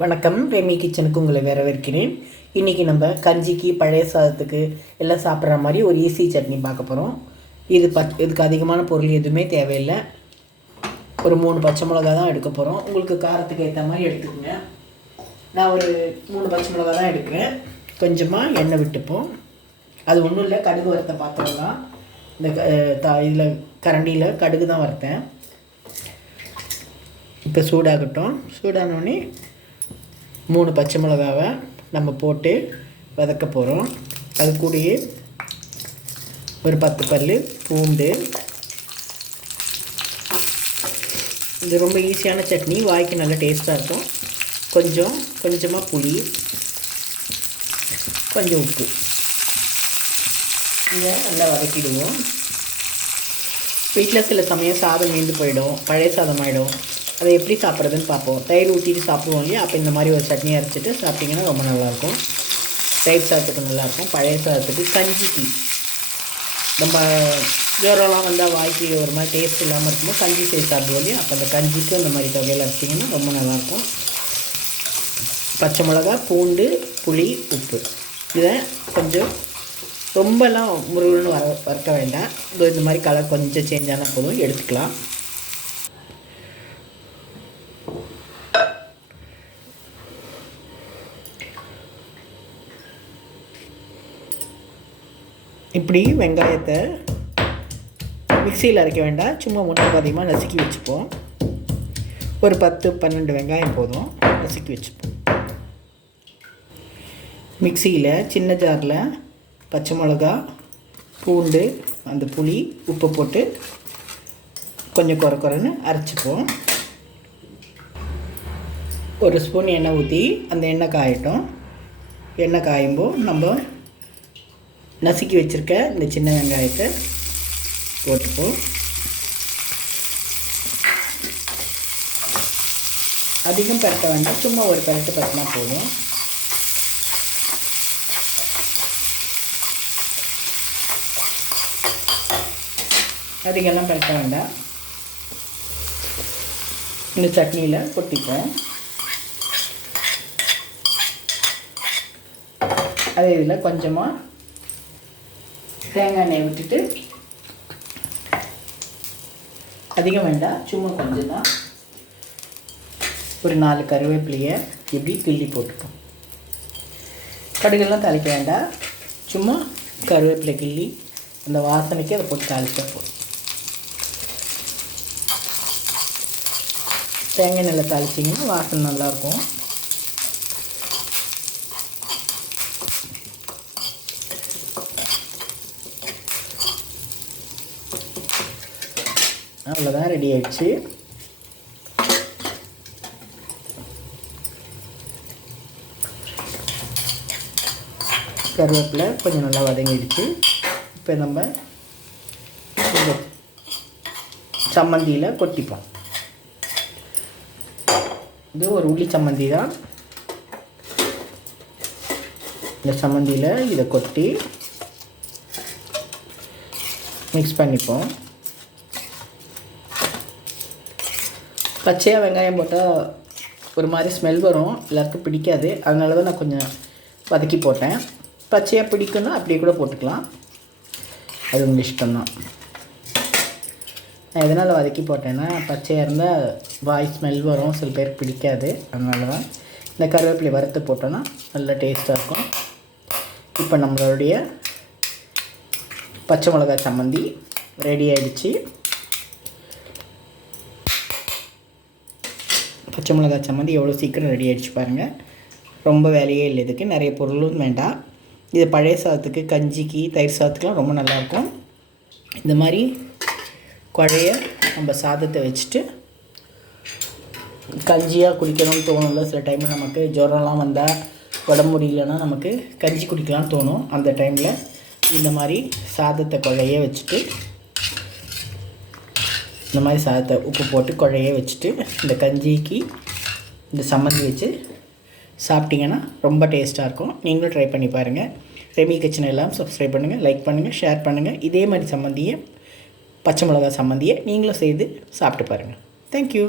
வணக்கம். ரெமி கிச்சனுக்கு உங்களை வரவேற்கிறேன். இன்றைக்கி நம்ம கஞ்சிக்கு பழைய சாதத்துக்கு எல்லாம் சாப்பிட்ற மாதிரி ஒரு ஈஸி சட்னி பார்க்க போகிறோம். இதுக்கு அதிகமான பொருள் எதுவுமே தேவையில்லை. ஒரு 3 பச்சை மிளகா தான் எடுக்க போகிறோம். உங்களுக்கு காரத்துக்கு ஏற்ற மாதிரி எடுத்துக்கோங்க. நான் ஒரு 3 பச்சை மிளகா தான் எடுக்கிறேன். கொஞ்சமாக எண்ணெய் விட்டுப்போம். அது ஒன்றும் இல்லை, கடுகு வறுத்த பாத்திரம் தான். இந்த இதில் கரண்டியில் கடுகு தான் வறுத்தேன். இப்போ சூடாகட்டும். சூடானோடனே 3 பச்சை மிளகாவை நம்ம போட்டு வதக்க போகிறோம். அது கூடயே ஒரு 10 பல் பூண்டு. இது ரொம்ப ஈஸியான சட்னி, வாய்க்கு நல்லா டேஸ்ட்டாக இருக்கும். கொஞ்சமாக புளி, கொஞ்சம் உப்பு. இதை நல்லா வதக்கிடுவோம். வீட்டில் சில சமயம் சாதம் மீந்து போயிடும், பழைய சாதம் ஆகிடும். அதை எப்படி சாப்பிட்றதுன்னு பார்ப்போம். தயிர் ஊற்றிட்டு சாப்பிடுவோம் இல்லையா? அப்போ இந்த மாதிரி ஒரு சட்னி அரைச்சிட்டு சாப்பிட்டிங்கன்னா ரொம்ப நல்லாயிருக்கும். தயிர் சாதத்துக்கு நல்லாயிருக்கும். பழைய சாதத்துக்கு, கஞ்சிக்கு, நம்ம ஜோரெல்லாம் வந்தால் வாய்க்கு ஒரு மாதிரி டேஸ்ட் இல்லாமல் இருக்கும்போது கஞ்சி செய்து சாப்பிடுவோம் இல்லையா? அப்போ அந்த கஞ்சிக்கு இந்த மாதிரி தொகையில் அரைச்சிங்கன்னா ரொம்ப நல்லாயிருக்கும். பச்சை மிளகா, பூண்டு, புளி, உப்பு. இதை கொஞ்சம் ரொம்பலாம் முருகன்னு வறுக்க வேண்டாம். இந்த மாதிரி கலர் கொஞ்சம் சேஞ்ச் ஆனால் போதும், எடுத்துக்கலாம். இப்படி வெங்காயத்தை மிக்சியில் அரைக்க வேண்டாம், சும்மா ஒன்றும் அதிகமாக நசுக்கி வச்சுப்போம். ஒரு 10-12 வெங்காயம் போதும், நசுக்கி வச்சுப்போம். மிக்சியில் சின்ன ஜாரில் பச்சை மிளகா, பூண்டு, அந்த புளி, உப்பு போட்டு கொஞ்சம் குறைன்னு அரைச்சிப்போம். ஒரு ஸ்பூன் எண்ணெய் ஊற்றி அந்த எண்ணெய் காயட்டும். எண்ணெய் காயும்போது நம்ம நசுக்கி வச்சுருக்க இந்த சின்ன வெங்காயத்தை போட்டுப்போம். அதிகம் பரட்ட வேண்டாம், சும்மா ஒரு பரட்டு பரட்டினா போதும். அதிகம்லாம் பரட்ட வேண்டாம். இந்த சட்னியில் கொட்டிப்போம். அதே இதில் கொஞ்சமாக தேங்காய் எண்ணெய் விட்டுட்டு, அதிகம் வேண்டாம், சும்மா கொஞ்சம் தான், ஒரு 4 கருவேப்பிலையை இப்படி கிள்ளி போட்டுப்போம். கடுகெல்லாம் தாளிக்க வேண்டாம், சும்மா கருவேப்பிலை கிள்ளி அந்த வாசனைக்கு அதை போட்டு தாளிச்சா போதும். தேங்காய் எண்ணெயில் தாளிச்சிங்கன்னா வாசனை நல்லாயிருக்கும். அவ்வளோதான், ரெடி ஆகிடுச்சு. கருவேப்பிலை கொஞ்சம் நல்லா வதங்கிடுச்சு. இப்போ நம்ம இந்த சம்மந்தியில் கொட்டிப்போம். இது ஒரு உள்ளி சம்மந்தி தான். இந்த சம்மந்தியில் இதை கொட்டி மிக்ஸ் பண்ணிப்போம். பச்சையாக வெங்காயம் போட்டால் ஒரு மாதிரி ஸ்மெல் வரும், எல்லாருக்கும் பிடிக்காது. அதனால தான் நான் கொஞ்சம் வதக்கி போட்டேன். பச்சையாக பிடிக்குன்னா அப்படியே கூட போட்டுக்கலாம், அது உங்கள் இஷ்டம்தான். நான் எதனால் வதக்கி போட்டேன்னா, பச்சையாக இருந்தால் வாய் ஸ்மெல் வரும், சில பேருக்கு பிடிக்காது. அதனால தான் இந்த கருவேப்பிலை வறுத்து போட்டோன்னா நல்லா டேஸ்ட்டாக இருக்கும். இப்போ நம்மளுடைய பச்சை மிளகாய் சம்மந்தி ரெடி ஆகிடுச்சு. பச்சை மிளகாய் சம்மந்தி எவ்வளோ சீக்கிரம் ரெடி ஆகிடுச்சு பாருங்கள். ரொம்ப வேலையே இல்லை, இதுக்கு நிறைய பொருளும் வேண்டாம். இது பழைய சாதத்துக்கு, கஞ்சிக்கு, தயிர் சாதத்துக்குலாம் ரொம்ப நல்லாயிருக்கும். இந்த மாதிரி குழைய நம்ம சாதத்தை வச்சுட்டு கஞ்சியாக குடிக்கணும்னு தோணும்ல. சில டைமில் நமக்கு ஜுரம்லாம் வந்தால், உடம்பு முடியலன்னா நமக்கு கஞ்சி குடிக்கலாம்னு தோணும். அந்த டைமில் இந்த மாதிரி சாதத்தை குழைய வச்சுட்டு, இந்த மாதிரி சாதத்தை உப்பு போட்டு குழைய வச்சுட்டு இந்த கஞ்சிக்கு இந்த சம்மந்தி வச்சு சாப்பிட்டிங்கன்னா ரொம்ப டேஸ்ட்டாக இருக்கும். நீங்களும் ட்ரை பண்ணி பாருங்கள். ரெமி கிச்சன் எல்லாம் சப்ஸ்கிரைப் பண்ணுங்கள், லைக் பண்ணுங்கள், ஷேர் பண்ணுங்கள். இதே மாதிரி சம்மந்தியை, பச்சை மிளகா சம்மந்தியை நீங்களும் செய்து சாப்பிட்டு பாருங்கள். தேங்க்யூ.